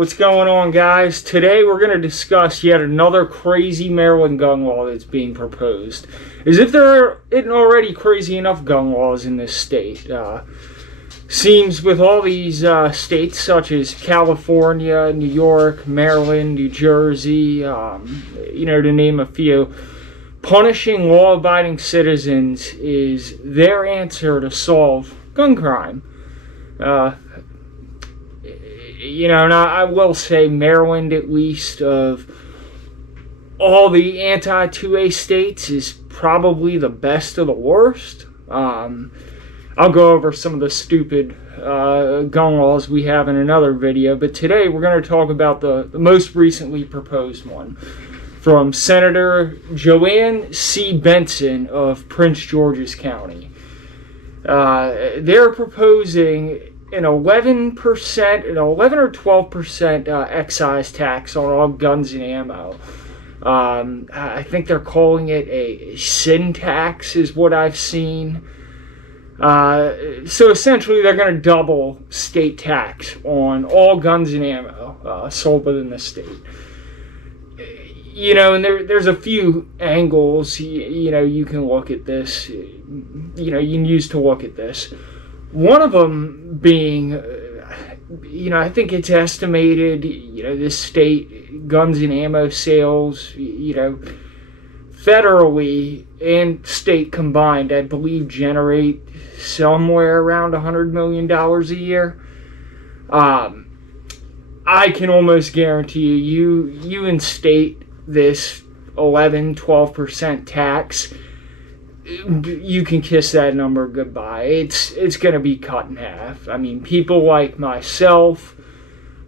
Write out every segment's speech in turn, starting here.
What's going on, guys? Today we're going to discuss yet another crazy Maryland gun law that's being proposed. As if there isn't already crazy enough gun laws in this state. Seems with all these states such as California, New York, Maryland, New Jersey, to name a few, punishing law-abiding citizens is their answer to solve gun crime. And I will say Maryland, at least, of all the anti-2A states, is probably the best of the worst. I'll go over some of the stupid gun laws we have in another video, but today we're going to talk about the most recently proposed one from Senator Joanne C. Benson of Prince George's County. They're proposing an 11% or 12% excise tax on all guns and ammo. I think they're calling it a sin tax is what I've seen. So essentially they're going to double state tax on all guns and ammo sold within the state. And there's a few angles, you can look at this, you can use to look at this. One of them being, I think it's estimated, this state guns and ammo sales, federally and state combined, I believe generate somewhere around $100 million a year. I can almost guarantee you instate this 11-12% tax, you can kiss that number goodbye. It's going to be cut in half. I mean, people like myself,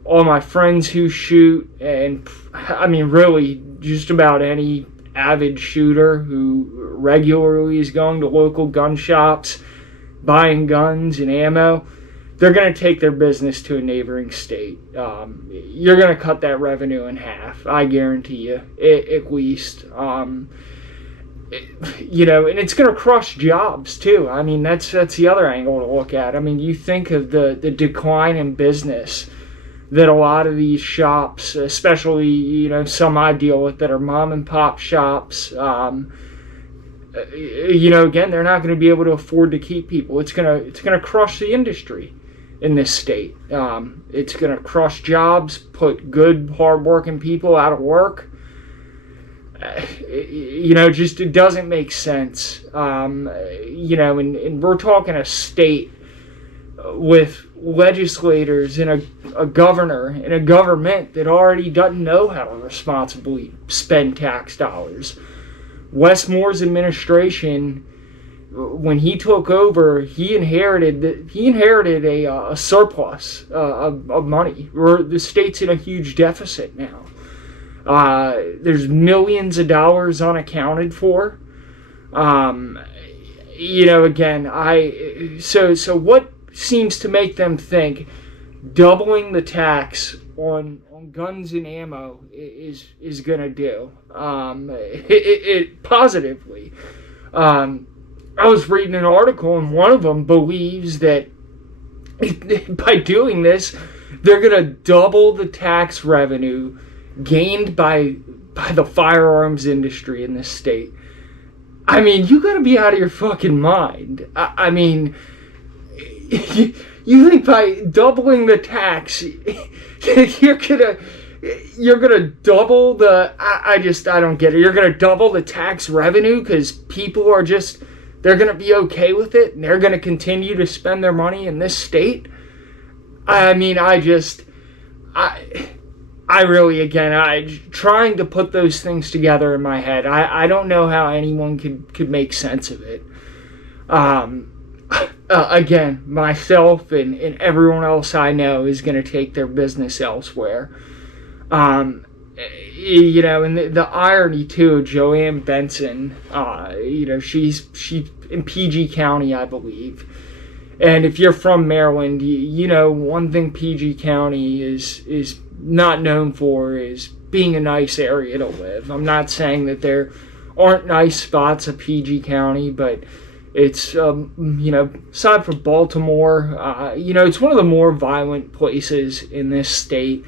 all my friends who shoot, and I mean, really, just about any avid shooter who regularly is going to local gun shops, buying guns and ammo, they're going to take their business to a neighboring state. You're going to cut that revenue in half, I guarantee you, at least. And it's going to crush jobs too. I mean, that's the other angle to look at. I mean, you think of the decline in business that a lot of these shops, especially, some I deal with that are mom and pop shops, again, they're not going to be able to afford to keep people. It's going to crush the industry in this state. It's going to crush jobs, put good, hardworking people out of work. It doesn't make sense. And we're talking a state with legislators and a governor and a government that already doesn't know how to responsibly spend tax dollars. Wes Moore's administration, when he took over, he inherited a surplus of money. The state's in a huge deficit now. There's millions of dollars unaccounted for. So what seems to make them think doubling the tax on guns and ammo is going to do? It positively. I was reading an article, and one of them believes that by doing this, they're going to double the tax revenue gained by the firearms industry in this state. I mean, you gotta be out of your fucking mind. I mean, you think by doubling the tax, you're gonna double the, I don't get it. You're gonna double the tax revenue because people are they're gonna be okay with it and they're gonna continue to spend their money in this state? I mean, trying to put those things together in my head, I don't know how anyone could make sense of it. Again, myself and everyone else I know is going to take their business elsewhere. And the irony too of Joanne Benson, she's in PG County, I believe. And if you're from Maryland, one thing PG County is not known for is being a nice area to live. I'm not saying that there aren't nice spots of PG County, but it's, aside from Baltimore, it's one of the more violent places in this state.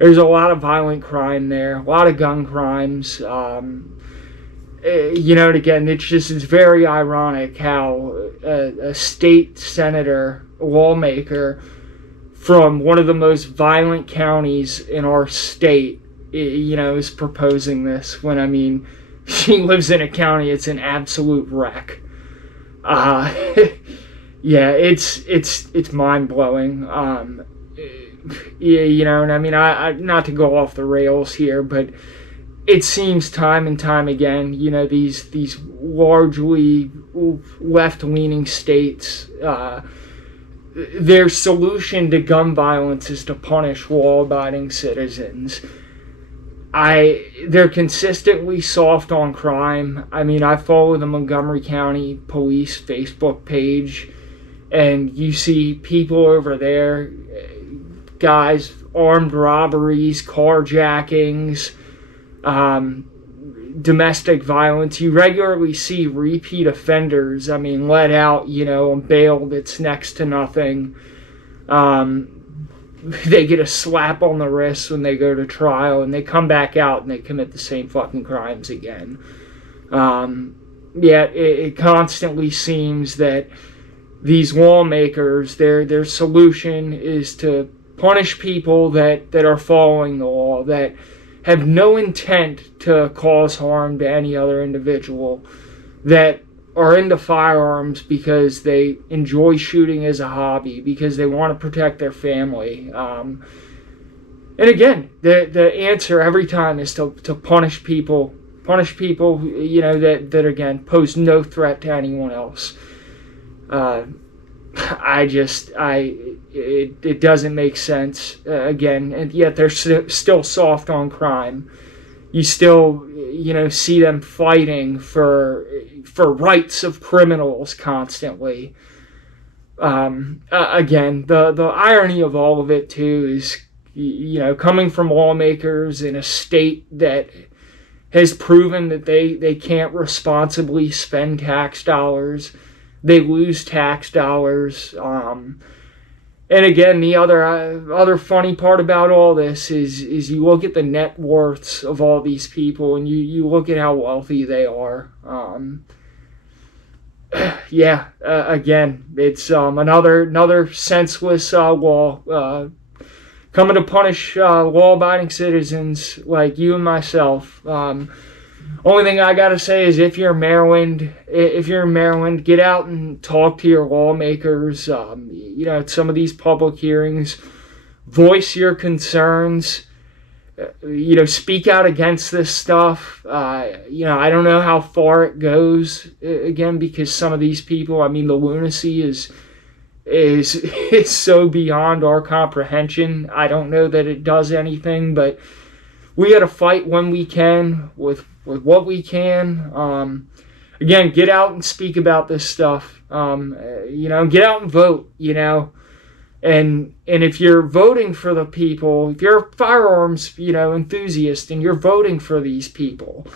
there's a lot of violent crime there, a lot of gun crimes. And again, it's very ironic how a state senator, lawmaker from one of the most violent counties in our state, is proposing this when, I mean, she lives in a county, it's an absolute wreck. Yeah, it's mind-blowing. And I mean, I not to go off the rails here, but it seems time and time again, these largely left-leaning states, their solution to gun violence is to punish law-abiding citizens. They're consistently soft on crime. I mean, I follow the Montgomery County Police Facebook page, and you see people over there, guys, armed robberies, carjackings, domestic violence. You regularly see repeat offenders, let out, on bail that's next to nothing. They get a slap on the wrist when they go to trial, and they come back out and they commit the same fucking crimes again. Yet it constantly seems that these lawmakers, their solution is to punish people that are following the law, that have no intent to cause harm to any other individual, that are into firearms because they enjoy shooting as a hobby, because they want to protect their family. And again, the answer every time is to punish people, that again pose no threat to anyone else. It doesn't make sense, again, and yet they're still soft on crime. You still, see them fighting for rights of criminals constantly. Again, the irony of all of it, too, is, coming from lawmakers in a state that has proven that they can't responsibly spend tax dollars. They lose tax dollars. And again, the other funny part about all this is you look at the net worths of all these people, and you look at how wealthy they are. Again, it's another senseless law coming to punish law-abiding citizens like you and myself. Only thing I gotta say is, if you're in Maryland, get out and talk to your lawmakers. At some of these public hearings, voice your concerns. Speak out against this stuff. I don't know how far it goes. Again, because some of these people, the lunacy is so beyond our comprehension. I don't know that it does anything, but we got to fight when we can with what we can. Again, get out and speak about this stuff. Get out and vote. And if you're voting for the people, if you're a firearms enthusiast and you're voting for these people,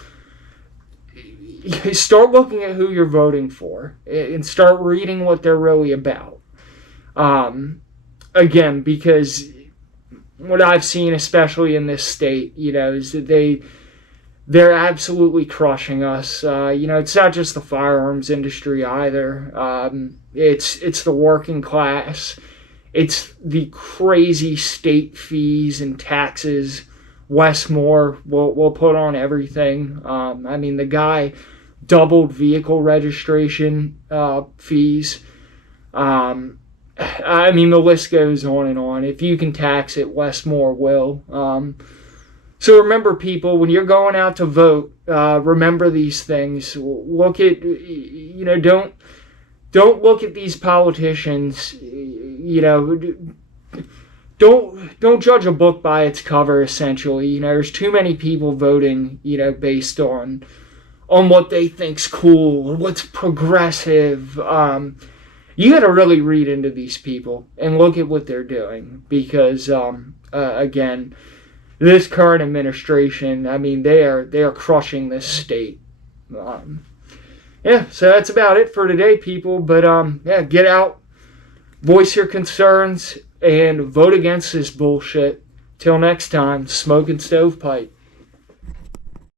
start looking at who you're voting for and start reading what they're really about. Again, because what I've seen, especially in this state, is that they're absolutely crushing us. It's not just the firearms industry either. It's the working class. It's the crazy state fees and taxes Westmore will put on everything. The guy doubled vehicle registration fees. The list goes on and on. If you can tax it, Westmore will. So remember, people, when you're going out to vote, remember these things. Look at, don't look at these politicians. Don't judge a book by its cover. Essentially, there's too many people voting, based on what they think's cool or what's progressive. You got to really read into these people and look at what they're doing, because again, this current administration, they are crushing this state. So that's about it for today, people. But get out, voice your concerns, and vote against this bullshit Till next time, smoking stovepipe.